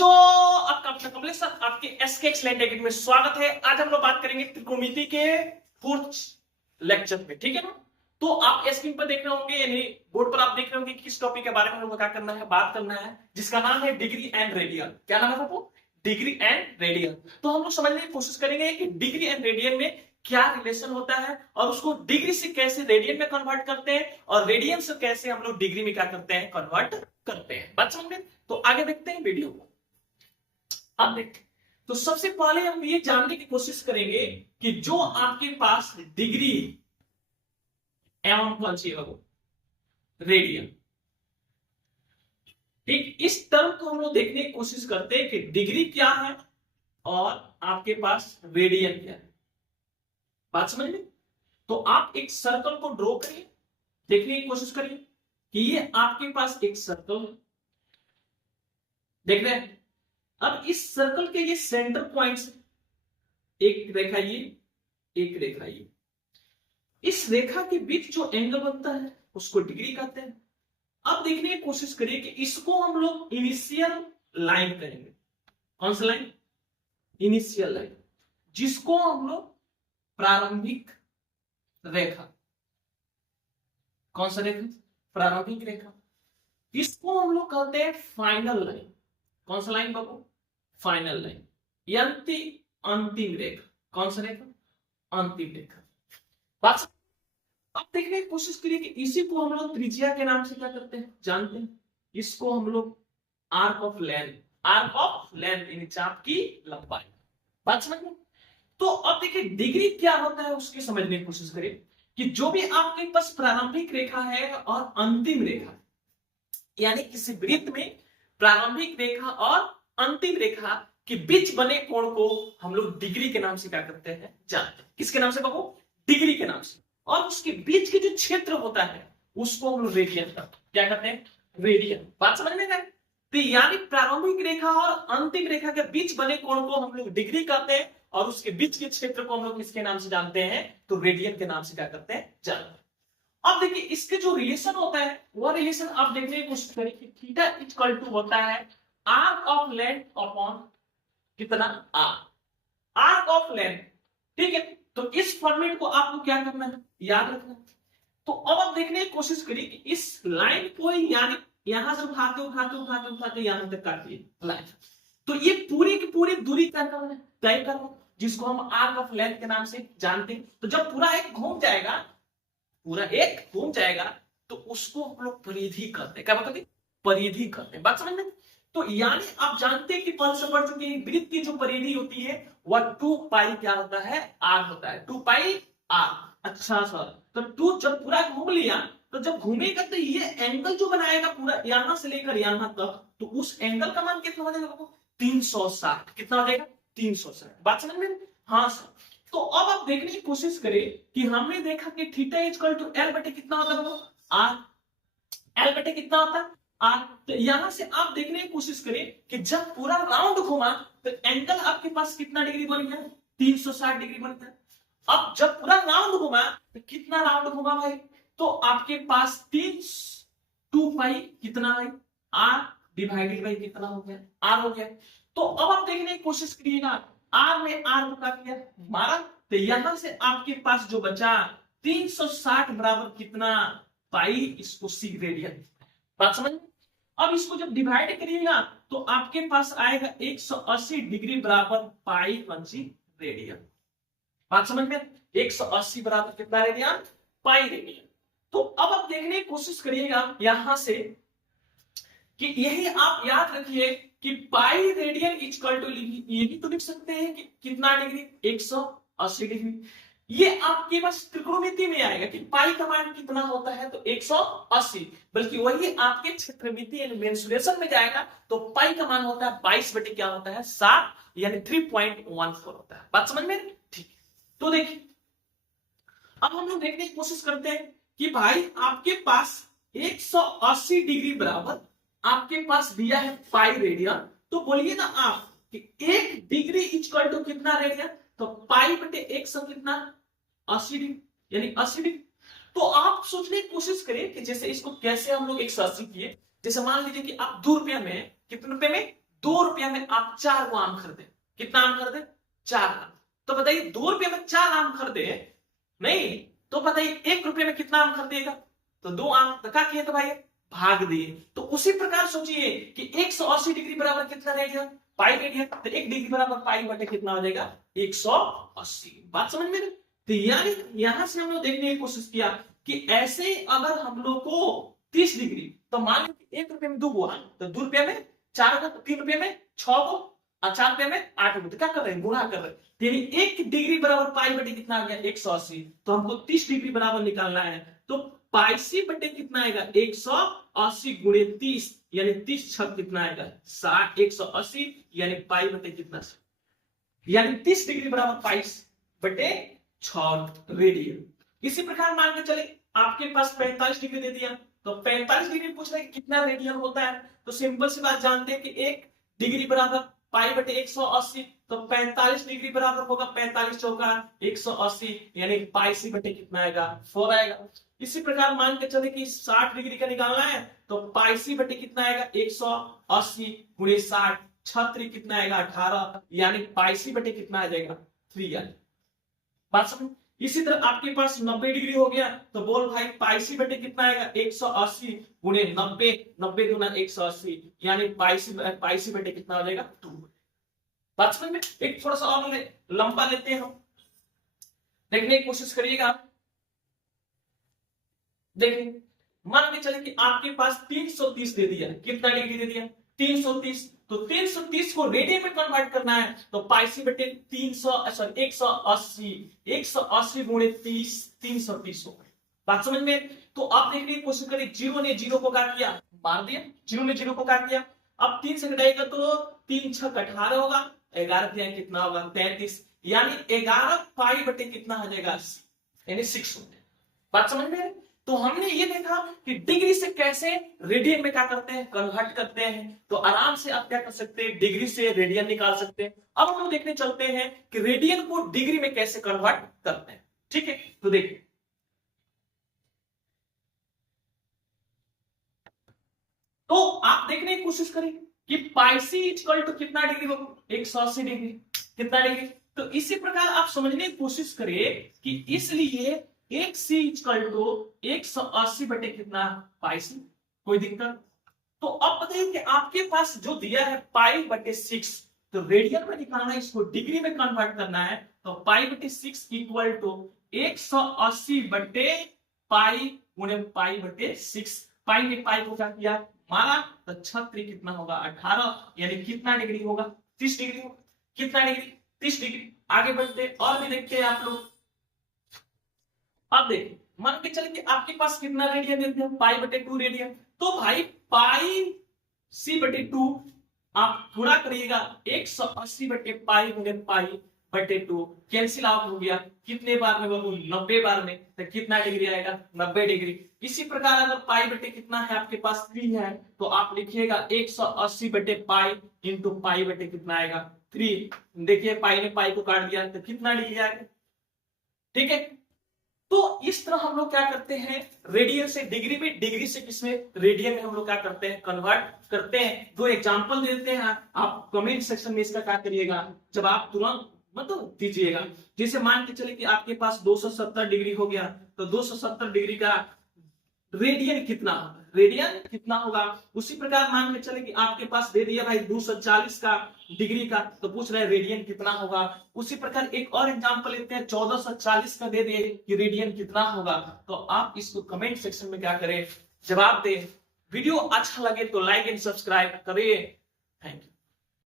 बच्चों, आपका अपना कमलेश सर आपके एसके एक्सीलेंट एकेडमी में स्वागत है। आज हम लोग बात करेंगे त्रिकोणमिति के फोर्थ लेक्चर पे, ठीक है ना। तो आप स्क्रीन पर देख रहे होंगे, यानी बोर्ड पर आप देख रहे होंगे कि किस टॉपिक के बारे में हम लोग क्या करना है, बात करना है, जिसका नाम है डिग्री एंड रेडियन। क्या नाम है आपको? Degree and radian. तो हम लोग समझने की कोशिश करेंगे कि डिग्री एंड रेडियन में क्या रिलेशन होता है और उसको डिग्री से कैसे रेडियन में कन्वर्ट करते हैं और रेडियन से कैसे हम लोग डिग्री में क्या करते हैं, कन्वर्ट करते हैं। बात समझ में? तो आगे देखते हैं वीडियो को। अब देखते, तो सबसे पहले हम ये जानने की कोशिश करेंगे कि जो आपके पास डिग्री एवं कौन सी है वो रेडियन, ठीक, इस टर्म को हम लोग देखने की कोशिश करते हैं कि डिग्री क्या है और आपके पास रेडियन क्या है। बात समझ में? तो आप एक सर्कल को ड्रॉ करिए, देखने की कोशिश करिए कि ये आपके पास एक सर्कल है, देख रहे हैं। अब इस सर्कल के ये सेंटर पॉइंट्स, एक रेखा ये, एक रेखा ये, इस रेखा के बीच जो एंगल बनता है उसको डिग्री कहते हैं। अब देखने की कोशिश करिए कि इसको हम लोग इनिशियल लाइन करेंगे। कौन सा लाइन? इनिशियल लाइन, जिसको हम लोग प्रारंभिक रेखा, कौन सा रेखा? प्रारंभिक रेखा। इसको हम लोग कहते हैं फाइनल लाइन। कौन सा लाइन बाबू? फाइनल लाइन, यानी अंतिम रेखा। कौन सा रेखा? अंतिम रेखा। बात अब देखने की कोशिश करिए कि इसी को हम लोग त्रिज्या के नाम से क्या करते हैं, जानते हैं। इसको हम लोग arc of length, arc of length यानी चाप की लंबाई। बात समझ में? तो अब देखिए डिग्री क्या होता है उसकी समझने की कोशिश करिए कि जो भी आपके पास प्रारंभिक रेखा है और अंतिम रेखा, यानी किसी वृत्त में प्रारंभिक रेखा और अंतिम रेखा के बीच बने कोण को हम लोग डिग्री के नाम से क्या करते हैं, जानते हैं। किसके नाम से बाबू? डिग्री के नाम से। और उसके बीच के जो क्षेत्र होता है उसको हम लोग रेडियन करते हैं। क्या करते हैं? रेडियन। बात समझ में आए? तो यानी प्रारंभिक रेखा और अंतिम रेखा के बीच बने कोण को हम लोग डिग्री कहते हैं और उसके बीच के क्षेत्र को हम लोग किसके नाम से जानते हैं, तो रेडियन के नाम से क्या करते हैं, जानते हैं। अब देखिए इसके जो रिलेशन होता है वो रिलेशन आप देखने की कोशिश करें कि थीटा इक्वल टू होता है आर्क ऑफ लेंथ अपॉन कितना, आर, आर्क ऑफ लेंथ, ठीक है। तो इस फॉर्मेट को आपको क्या करना है, याद रखना है। तो अब आप देखने की कोशिश करिए कि इस लाइन को, यानी यहां से उठाते उठाते उठाते उठाते यहां तक काटिए लाइन, तो ये पूरी की पूरी दूरी क्या करना है, तय करना, जिसको हम आर्क ऑफ लेंथ के नाम से जानते हैं। तो जब पूरा एक घूम जाएगा, पूरा एक घूम जाएगा, तो उसको हम लोग परिधि कहते हैं। क्या कहते हैं? परिधि कहते हैं। बात समझ में? तो यानी आप जानते हैं कि पहले से पढ़ चुके हैं, वृत्त की जो परिधि होती है वह 2 पाई क्या होता है, आर होता है। 2 पाई आर। अच्छा सर, तो 2 जब पूरा घूम लिया, तो जब घूमेगा तो ये एंगल जो बनाएगा पूरा यहां से लेकर यहां तक, तो उस एंगल का मान कितना हो जाएगा? 360। कितना हो जाएगा? 360। बात समझ में? हाँ सर। तो अब आप देखने की कोशिश करें कि हमने देखा कि थीटा इक्वल टू एल बटे कितना होता है, आर। एल बटे कितना होता है, आर। तो यहां से आप देखने की कोशिश करें कि जब पूरा राउंड घुमा तो एंगल आपके पास कितना डिग्री बन गया? 360 डिग्री बन गया। अब जब पूरा राउंड घुमा तो कितना राउंड घुमा भाई? तो आपके पास 2 पाई कितना भाई, आर डिवाइडेड बाई कितना हो गया, आर हो गया। तो अब आप देखने की कोशिश करिएगा, आर में आर को काट लिया, मारा, तो यहां से आपके पास जो बचा 360 बराबर कितना, पाई, इसको सी रेडियन। बात समझ में? अब इसको जब डिवाइड करिएगा तो आपके पास आएगा 180 डिग्री बराबर पाई पंची रेडियन। बात समझ में? 180 बराबर कितना रेडियन, पाई रेडियन। तो अब आप देखने की कोशिश करिएगा यहां से कि यही आप याद रखिए कि पाई रेडियन इक्वल टू, ये भी तो लिख सकते हैं कि कितना डिग्री, 180 डिग्री। ये आपके पास त्रिकोणमिति में आएगा कि पाई का मान कितना होता है, तो 180, बल्कि वही आपके क्षेत्रमिति यानी मेंसुरेशन में जाएगा तो पाई का मान होता है 22 बटे क्या होता है, 7, यानी 3.14 होता है। बात समझ में? ठीक। तो देखिए अब हम लोग देखने की कोशिश करते हैं कि भाई आपके पास 180 डिग्री बराबर आपके पास दिया है पाई रेडियन, तो बोलिए ना आप कि 1 डिग्री इक्वल टू कितना रेडियन, तो पाई बटे 100 कितना, 80 डिग्री, यानी 80 डिग्री। तो आप सोचने की कोशिश करें कि जैसे इसको कैसे हम लोग 180 किए। जैसे मान लीजिए कि आप 2 रुपया में, कितने रुपए में, ₹2 में आप 4 को आम खरीदे, कितना आम खरीदे? 4 आम। तो बताइए ₹2 में 4 आम खरीदे, नहीं तो बताइए ₹1 में कितना आम खरीदेगा? तो 2 आम। तो क्या किए? तो भाई भाग दिए। तो उसी प्रकार सोचिए कि 180 डिग्री बराबर कितना रहेगा? Pi radian. तो 1 डिग्री बराबर पाई बटे कितना हो जाएगा? 180। बात समझ में? तो यानी यहां से हम लोग देखने की कोशिश किया कि ऐसे अगर हम लोग को 30 डिग्री, तो मान लो ₹1 में 2 हुआ, तो ₹2 में 4 को, ₹3 में 6 को, और ₹4 में 8 को। तो क्या कर रहे हैं? गुणा कर रहे हैं। यानी 1 डिग्री बराबर पाई बटे कितना आ गया? 180। तो हमको 30 डिग्री बराबर निकालना है। तो पाई सी बटे कितना आएगा? 180 गुणे 30, यानी 30 छक कितना आएगा? 60। 180 यानी पाई बटे कितना? यानी 30 डिग्री बराबर पाई बटे 6 रेडियन। इसी प्रकार मान के चले आपके पास 45 डिग्री दे दिया, तो 45 डिग्री पूछ रहे कितना रेडियन होता है। तो सिंपल सी बात जानते हैं कि 1 डिग्री बराबर पाई बटे 180, तो 45 डिग्री बराबर होगा 45 चौका 180, यानी पाई सी बटे कितना आएगा? 4 आएगा। इसी प्रकार मान के चले कि 60 डिग्री का निकालना है, तो पाई सी बटे कितना आएगा? 180 गुणे 60, 6 कितना आएगा? 18, यानी पाई सी बटे कितना आ जाएगा? 3 आएगा। बात समझ? इसी तरह आपके पास 90 डिग्री हो गया, तो बोल भाई पाई सी बटे कितना आएगा? 180 गुणे 90, 90 गुना 180, यानी पाई सी बटे कितना हो जाएगा? 2। बात समझ में? एक थोड़ा सा और लंबा लेते हैं हम, देखने की कोशिश करिएगा। देखिए मान के चले कि आपके पास 330 दे दिया, कितना डिग्री दे दिया? 330। तो 330 को रेडियन में कन्वर्ट करना है, तो पाई सी बटे 180 गुणे 30, 330 हो गए। बात समझ में? तो आप देखने की कोशिश करें, जीरो ने जीरो को काट दिया, मार दिया, जीरो ने जीरो को काट दिया। अब 3 से घटाएगा तो 3 छक 18 होगा, 11 कितना होगा? 33, यानी 11 पाई बटे कितना हो जाएगा? यानी 6 हो गया। बात समझ में? तो हमने ये देखा कि डिग्री से कैसे रेडियन में क्या करते हैं? कन्वर्ट करते हैं। तो आराम से आप क्या कर सकते हैं? डिग्री से रेडियन निकाल सकते हैं। अब हम लोग देखने चलते हैं कि रेडियन को डिग्री में कैसे कन्वर्ट करते हैं। ठीक है, तो देखिए तो आप देखने की कोशिश करें कि पाई सी इक्वल टू कितना डिग्री होगा? 180 डिग्री। कितना डिग्री? तो इसी प्रकार आप समझने की कोशिश करें कि इसलिए एक सी इक्वल टू 180 बटे कितना? पाई सी। कोई दिक्कत? तो अब बताइए कि आपके पास जो दिया है पाई बटे 6, तो रेडियन में निकालना है, इसको डिग्री में कन्वर्ट करना है। तो पाई बटे 6 इक्वल टू 180 बटे पाई गुणे पाई बटे 6। पाई ने पाई को क्या किया? मारा, तो 6 कितना होगा? 18, यानी कितना डिग्री होगा? 30 डिग्री होगा। कितना डिग्री? 30 डिग्री। आगे बढ़ते और भी देखते हैं आप लोग। अब देखिए मान के चले कि आपके पास कितना रेडियन देते हैं? पाई बटे 2 रेडियन। तो भाई पाई सी बटे 2 आप पूरा करिएगा, 180 बटे पाई गुणे पाई बटे 2 कैंसिल आउट हो गया। कितने बार में बाबू? 90 बार में। तो कितना डिग्री आएगा? 90 डिग्री। इसी प्रकार अगर पाई बटे कितना है आपके पास? 3 है, तो आप लिखिएगा 180 बटे पाई इंटू पाई बटे कितना आएगा? 3। देखिए पाई ने पाई को काट दिया, तो कितना डिग्री आएगा? ठीक है, तो इस तरह हम लोग क्या करते हैं? रेडियन से डिग्री में, डिग्री से किसमें? रेडियन में हम लोग क्या करते हैं? कन्वर्ट करते हैं। 2 एग्जांपल देते हैं, आप कमेंट सेक्शन में इसका क्या करिएगा? जब आप तुरंत मतलब दीजिएगा। जैसे मान के चले कि आपके पास 270 डिग्री हो गया, तो 270 डिग्री का रेडियन कितना होगा? रेडियन कितना होगा? उसी प्रकार मान के चले कि आपके पास दे दिया भाई 240 का डिग्री का, तो पूछ रहे हैं रेडियन कितना होगा। उसी प्रकार एक और एग्जांपल लेते हैं, 1440 का दे दिए कि रेडियन कितना होगा। तो आप इसको कमेंट सेक्शन में क्या करें? जवाब दें। वीडियो अच्छा लगे तो लाइक एंड सब्सक्राइब करिए। Thank you.